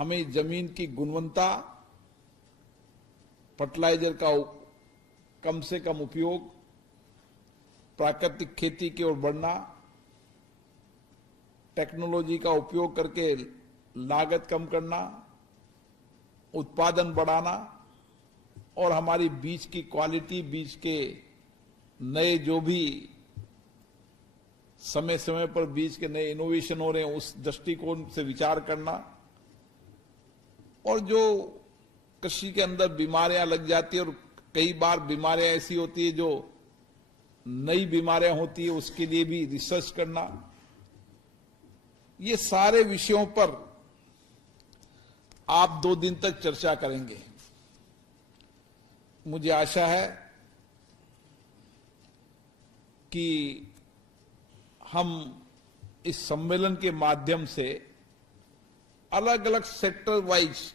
हमें जमीन की गुणवत्ता, फर्टिलाइजर का कम से कम उपयोग, प्राकृतिक खेती की ओर बढ़ना, टेक्नोलॉजी का उपयोग करके लागत कम करना, उत्पादन बढ़ाना और हमारी बीज की क्वालिटी, बीज के नए जो भी समय समय पर बीज के नए इनोवेशन हो रहे हैं उस दृष्टिकोण से विचार करना, और जो कृषि के अंदर बीमारियां लग जाती है और कई बार बीमारियां ऐसी होती है जो नई बीमारियां होती है उसके लिए भी रिसर्च करना, ये सारे विषयों पर आप 2 दिन तक चर्चा करेंगे। मुझे आशा है कि हम इस सम्मेलन के माध्यम से अलग अलग सेक्टर वाइज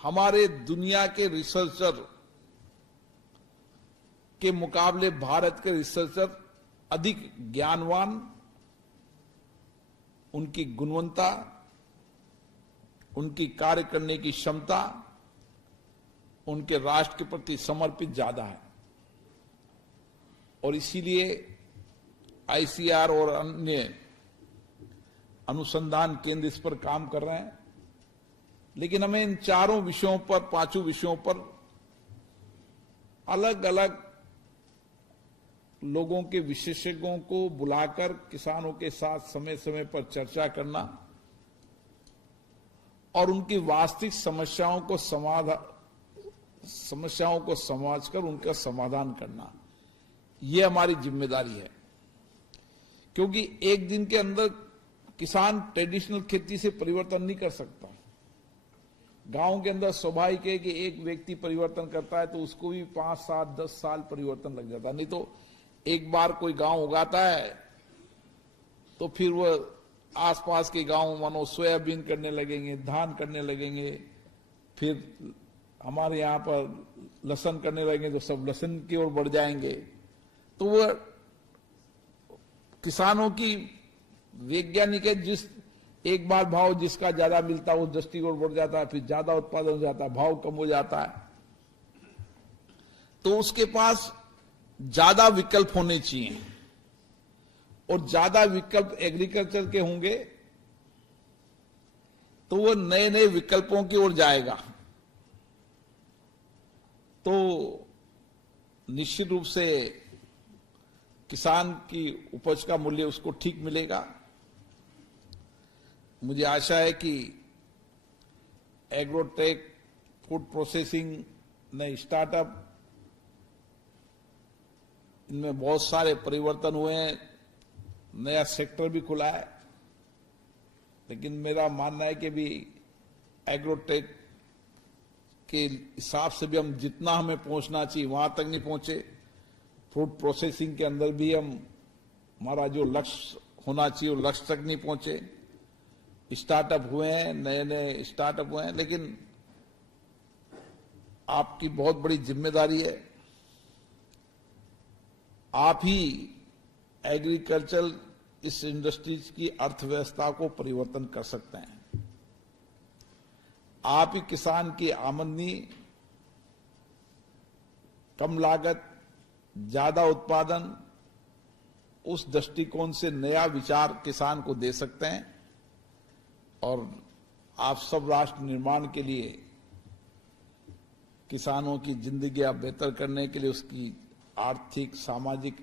हमारे दुनिया के रिसर्चर के मुकाबले भारत के रिसर्चर अधिक ज्ञानवान, उनकी गुणवत्ता, उनकी कार्य करने की क्षमता, उनके राष्ट्र के प्रति समर्पित ज्यादा है, और इसीलिए आईसीआर और अन्य अनुसंधान केंद्र इस पर काम कर रहे हैं। लेकिन हमें इन 4 विषयों पर, 5 विषयों पर अलग अलग लोगों के, विशेषज्ञों को बुलाकर किसानों के साथ समय समय पर चर्चा करना और उनकी वास्तविक समस्याओं को समझकर उनका समाधान करना, यह हमारी जिम्मेदारी है। क्योंकि एक दिन के अंदर किसान ट्रेडिशनल खेती से परिवर्तन नहीं कर सकता। गांव के अंदर स्वाभाविक है कि एक व्यक्ति परिवर्तन करता है तो उसको भी 5, 7, 10 साल परिवर्तन लग जाता है। नहीं तो एक बार कोई गांव उगाता है तो फिर वह आसपास के गांव मानो सोयाबीन करने लगेंगे, धान करने लगेंगे, फिर हमारे यहां पर लहसुन करने लगेंगे तो सब लहसुन की ओर बढ़ जाएंगे। तो वह किसानों की वैज्ञानिक है, जिस एक बार भाव जिसका ज्यादा मिलता है उस दृष्टिकोण बढ़ जाता है, फिर ज्यादा उत्पादन हो जाता है, भाव कम हो जाता है, तो उसके पास ज्यादा विकल्प होने चाहिए, और ज्यादा विकल्प एग्रीकल्चर के होंगे तो वो नए नए विकल्पों की ओर जाएगा। तो निश्चित रूप से किसान की उपज का मूल्य उसको ठीक मिलेगा। मुझे आशा है कि एग्रोटेक, फूड प्रोसेसिंग, नए स्टार्टअप, इनमें बहुत सारे परिवर्तन हुए हैं, नया सेक्टर भी खुला है। लेकिन मेरा मानना है कि भी एग्रोटेक के हिसाब से भी हम जितना हमें पहुंचना चाहिए वहां तक नहीं पहुंचे। फूड प्रोसेसिंग के अंदर भी हमारा जो लक्ष्य होना चाहिए वो लक्ष्य तक नहीं पहुंचे। स्टार्टअप हुए हैं, नए नए स्टार्टअप हुए हैं, लेकिन आपकी बहुत बड़ी जिम्मेदारी है। आप ही एग्रीकल्चर इस इंडस्ट्रीज की अर्थव्यवस्था को परिवर्तन कर सकते हैं। आप ही किसान की आमदनी, कम लागत, ज्यादा उत्पादन, उस दृष्टिकोण से नया विचार किसान को दे सकते हैं, और आप सब राष्ट्र निर्माण के लिए, किसानों की जिंदगी बेहतर करने के लिए, उसकी आर्थिक, सामाजिक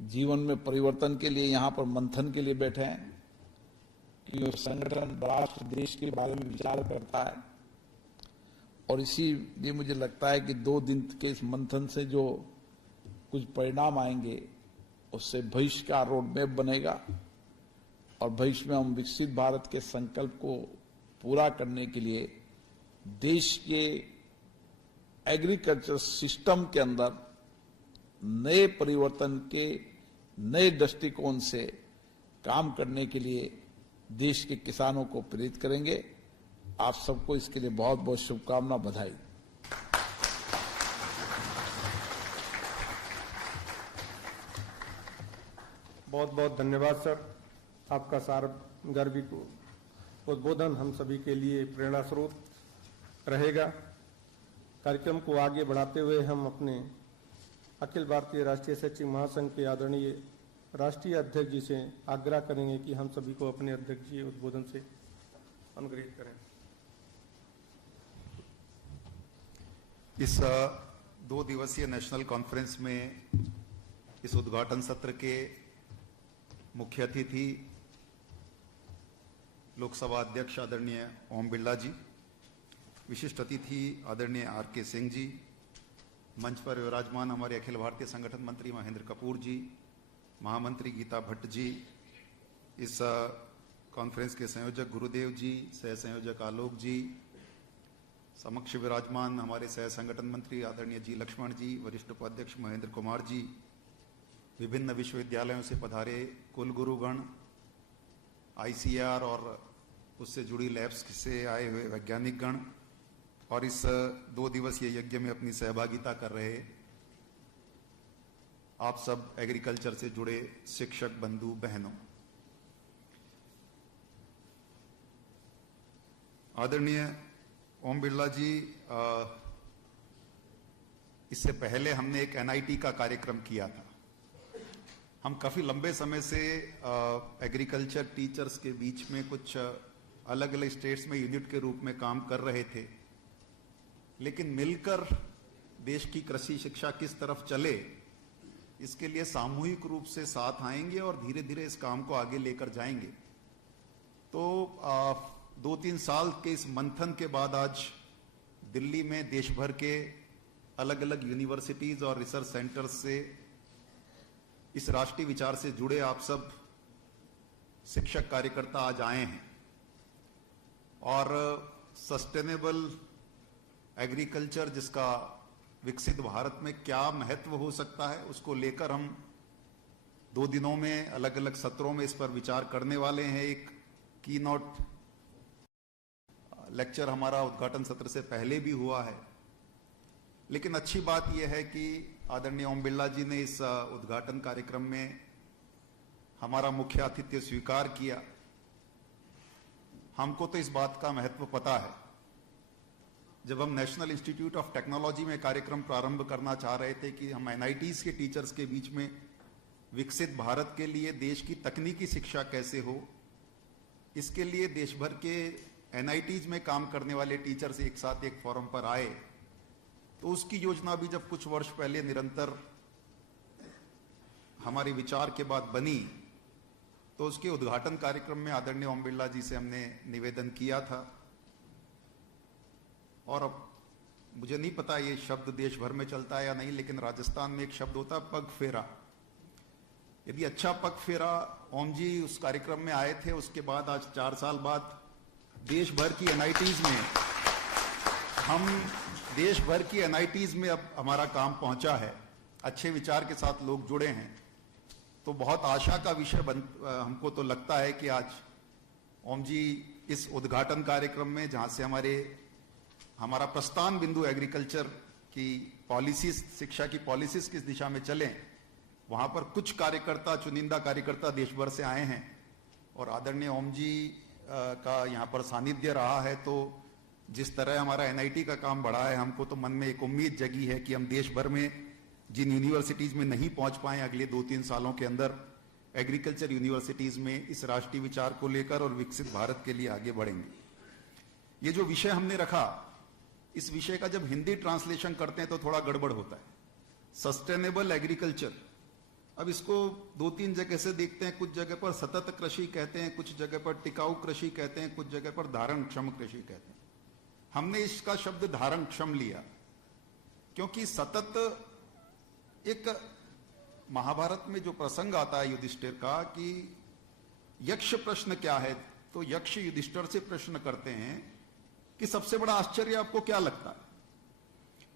जीवन में परिवर्तन के लिए यहां पर मंथन के लिए बैठे हैं कि संगठन राष्ट्र, देश के बारे में विचार करता है। और इसीलिए मुझे लगता है कि 2 दिन के इस मंथन से जो कुछ परिणाम आएंगे उससे भविष्य का रोड मैप बनेगा, और भविष्य में हम विकसित भारत के संकल्प को पूरा करने के लिए देश के एग्रीकल्चर सिस्टम के अंदर नए परिवर्तन के, नए दृष्टिकोण से काम करने के लिए देश के किसानों को प्रेरित करेंगे। आप सबको इसके लिए बहुत बहुत शुभकामना, बधाई। बहुत बहुत धन्यवाद सर। आपका सारगर्भिक उद्बोधन हम सभी के लिए प्रेरणा स्रोत रहेगा। कार्यक्रम को आगे बढ़ाते हुए हम अपने अखिल भारतीय राष्ट्रीय शैक्षिक महासंघ के आदरणीय राष्ट्रीय अध्यक्ष जी से आग्रह करेंगे कि हम सभी को अपने अध्यक्ष जी उद्बोधन से अनुग्रहित करें। इस 2 दिवसीय नेशनल कॉन्फ्रेंस में इस उद्घाटन सत्र के मुख्य अतिथि लोकसभा अध्यक्ष आदरणीय ओम बिरला जी, विशिष्ट अतिथि आदरणीय RK सिंह जी, मंच पर विराजमान हमारे अखिल भारतीय संगठन मंत्री महेंद्र कपूर जी, महामंत्री गीता भट्ट जी, इस कॉन्फ्रेंस के संयोजक गुरुदेव जी, सह संयोजक आलोक जी, समक्ष विराजमान हमारे सह संगठन मंत्री आदरणीय जी लक्ष्मण जी, वरिष्ठ उपाध्यक्ष महेंद्र कुमार जी, विभिन्न विश्वविद्यालयों से पधारे कुलगुरुगण, ICAR और उससे जुड़ी लैब्स से आए हुए वैज्ञानिक गण और इस 2 दिवसीय यज्ञ में अपनी सहभागिता कर रहे आप सब एग्रीकल्चर से जुड़े शिक्षक बंधु बहनों, आदरणीय ओम बिरला जी, इससे पहले हमने एक NIT का कार्यक्रम किया था। हम काफी लंबे समय से एग्रीकल्चर टीचर्स के बीच में कुछ अलग अलग स्टेट्स में यूनिट के रूप में काम कर रहे थे, लेकिन मिलकर देश की कृषि शिक्षा किस तरफ चले इसके लिए सामूहिक रूप से साथ आएंगे और धीरे धीरे इस काम को आगे लेकर जाएंगे। तो 2-3 साल के इस मंथन के बाद आज दिल्ली में देश भर के अलग अलग यूनिवर्सिटीज और रिसर्च सेंटर्स से इस राष्ट्रीय विचार से जुड़े आप सब शिक्षक कार्यकर्ता आज आए हैं और सस्टेनेबल एग्रीकल्चर, जिसका विकसित भारत में क्या महत्व हो सकता है, उसको लेकर हम 2 दिनों में अलग अलग सत्रों में इस पर विचार करने वाले हैं। एक की नोट लेक्चर हमारा उद्घाटन सत्र से पहले भी हुआ है, लेकिन अच्छी बात यह है कि आदरणीय ओम बिरला जी ने इस उद्घाटन कार्यक्रम में हमारा मुख्य आतिथ्य स्वीकार किया। हमको तो इस बात का महत्व पता है। जब हम नेशनल इंस्टीट्यूट ऑफ टेक्नोलॉजी में कार्यक्रम प्रारंभ करना चाह रहे थे कि हम NITs के टीचर्स के बीच में विकसित भारत के लिए देश की तकनीकी शिक्षा कैसे हो, इसके लिए देश भर के NITs में काम करने वाले टीचर्स एक साथ एक फोरम पर आए, तो उसकी योजना भी जब कुछ वर्ष पहले निरंतर हमारे विचार के बाद बनी, तो उसके उद्घाटन कार्यक्रम में आदरणीय ओम बिरला जी से हमने निवेदन किया था। और अब मुझे नहीं पता ये शब्द देश भर में चलता है या नहीं, लेकिन राजस्थान में एक शब्द होता है पग फेरा। यदि अच्छा पग फेरा ओम जी उस कार्यक्रम में आए थे, उसके बाद आज 4 साल बाद देश भर की NITs में अब हमारा काम पहुंचा है, अच्छे विचार के साथ लोग जुड़े हैं, तो बहुत आशा का विषय हमको तो लगता है कि आज ओम जी इस उद्घाटन कार्यक्रम में, जहां से हमारा प्रस्थान बिंदु एग्रीकल्चर की पॉलिसीज, शिक्षा की पॉलिसीज किस दिशा में चले, वहां पर कुछ कार्यकर्ता, चुनिंदा कार्यकर्ता देश भर से आए हैं और आदरणीय ओम जी का यहाँ पर सानिध्य रहा है। तो जिस तरह हमारा NIT का काम बढ़ा है, हमको तो मन में एक उम्मीद जगी है कि हम देश भर में जिन यूनिवर्सिटीज में नहीं पहुंच पाए, अगले 2-3 सालों के अंदर एग्रीकल्चर यूनिवर्सिटीज में इस राष्ट्रीय विचार को लेकर और विकसित भारत के लिए आगे बढ़ेंगे। ये जो विषय हमने रखा, इस विषय का जब हिंदी ट्रांसलेशन करते हैं तो थोड़ा गड़बड़ होता है। सस्टेनेबल एग्रीकल्चर, अब इसको 2-3 जगह से देखते हैं। कुछ जगह पर सतत कृषि कहते हैं, कुछ जगह पर टिकाऊ कृषि कहते हैं, कुछ जगह पर धारणक्षम कृषि कहते हैं। हमने इसका शब्द धारणक्षम लिया क्योंकि सतत, एक महाभारत में जो प्रसंग आता है युधिष्ठिर का कि यक्ष प्रश्न क्या है, तो यक्ष युधिष्ठिर से प्रश्न करते हैं कि सबसे बड़ा आश्चर्य आपको क्या लगता है?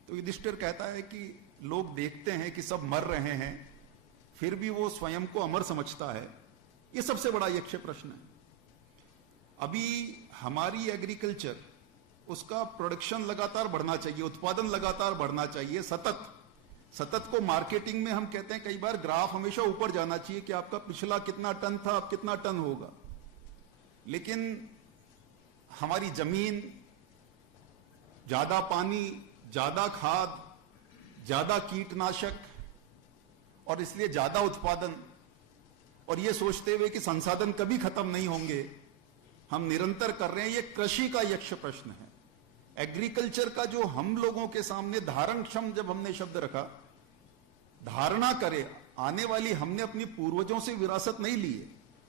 तो युधिष्ठिर कहता है कि लोग देखते हैं कि सब मर रहे हैं, फिर भी वो स्वयं को अमर समझता है। ये सबसे बड़ा यक्ष प्रश्न है। अभी हमारी एग्रीकल्चर, उसका प्रोडक्शन लगातार बढ़ना चाहिए, उत्पादन लगातार बढ़ना चाहिए, सतत सतत को मार्केटिंग में हम कहते हैं कई बार ग्राफ हमेशा ऊपर जाना चाहिए कि आपका पिछला कितना टन था, अब कितना टन होगा। लेकिन हमारी जमीन, ज्यादा पानी, ज्यादा खाद, ज्यादा कीटनाशक और इसलिए ज्यादा उत्पादन, और ये सोचते हुए कि संसाधन कभी खत्म नहीं होंगे, हम निरंतर कर रहे हैं। ये कृषि का यक्ष प्रश्न है। एग्रीकल्चर का जो हम लोगों के सामने धारण क्षम, जब हमने शब्द रखा, धारणा करे आने वाली, हमने अपनी पूर्वजों से विरासत नहीं ली है,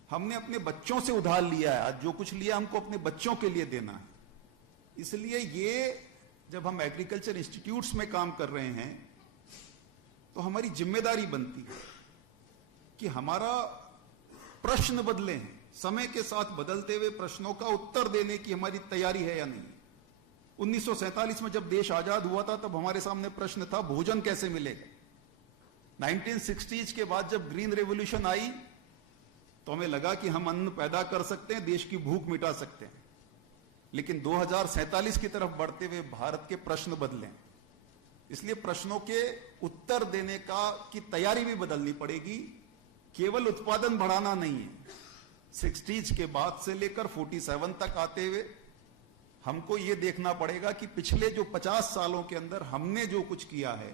हमने अपने बच्चों से उधार लिया है। आज जो कुछ लिया हमको अपने बच्चों के लिए देना है। इसलिए ये जब हम एग्रीकल्चर इंस्टीट्यूट्स में काम कर रहे हैं तो हमारी जिम्मेदारी बनती है कि हमारा प्रश्न बदले हैं, समय के साथ बदलते हुए प्रश्नों का उत्तर देने की हमारी तैयारी है या नहीं। 1947 में जब देश आजाद हुआ था तब हमारे सामने प्रश्न था भोजन कैसे मिलेगा। 1960s के बाद जब ग्रीन रेवोल्यूशन आई तो हमें लगा कि हम अन्न पैदा कर सकते हैं, देश की भूख मिटा सकते हैं। लेकिन 2047 की तरफ बढ़ते हुए भारत के प्रश्न बदले, इसलिए प्रश्नों के उत्तर देने की तैयारी भी बदलनी पड़ेगी। केवल उत्पादन बढ़ाना नहीं है। 60s के बाद से लेकर 47 तक आते हुए हमको यह देखना पड़ेगा कि पिछले जो 50 सालों के अंदर हमने जो कुछ किया है,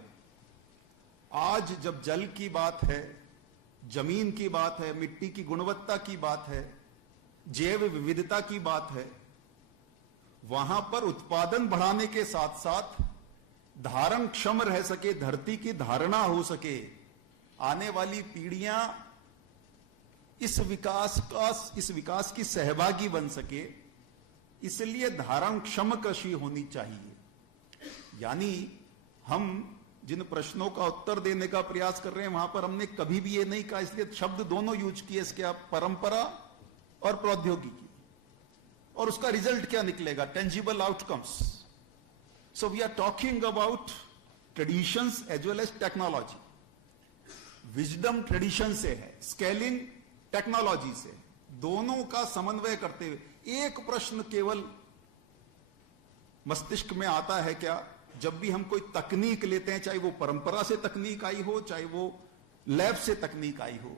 आज जब जल की बात है, जमीन की बात है, मिट्टी की गुणवत्ता की बात है, जैव विविधता की बात है, वहां पर उत्पादन बढ़ाने के साथ साथ धारण क्षम रह सके, धरती की धारणा हो सके, आने वाली पीढ़ियां इस विकास की सहभागी बन सके, इसलिए धारण क्षम कृषि होनी चाहिए। यानी हम जिन प्रश्नों का उत्तर देने का प्रयास कर रहे हैं वहां पर हमने कभी भी ये नहीं कहा, इसलिए शब्द दोनों यूज किए इसके, आप परंपरा और प्रौद्योगिकी, और उसका रिजल्ट क्या निकलेगा, tangible outcomes. So we are talking about traditions as well as technology. Wisdom tradition से है, स्केलिंग टेक्नोलॉजी से, दोनों का समन्वय करते हुए। एक प्रश्न केवल मस्तिष्क में आता है क्या, जब भी हम कोई तकनीक लेते हैं, चाहे वो परंपरा से तकनीक आई हो, चाहे वो लैब से तकनीक आई हो,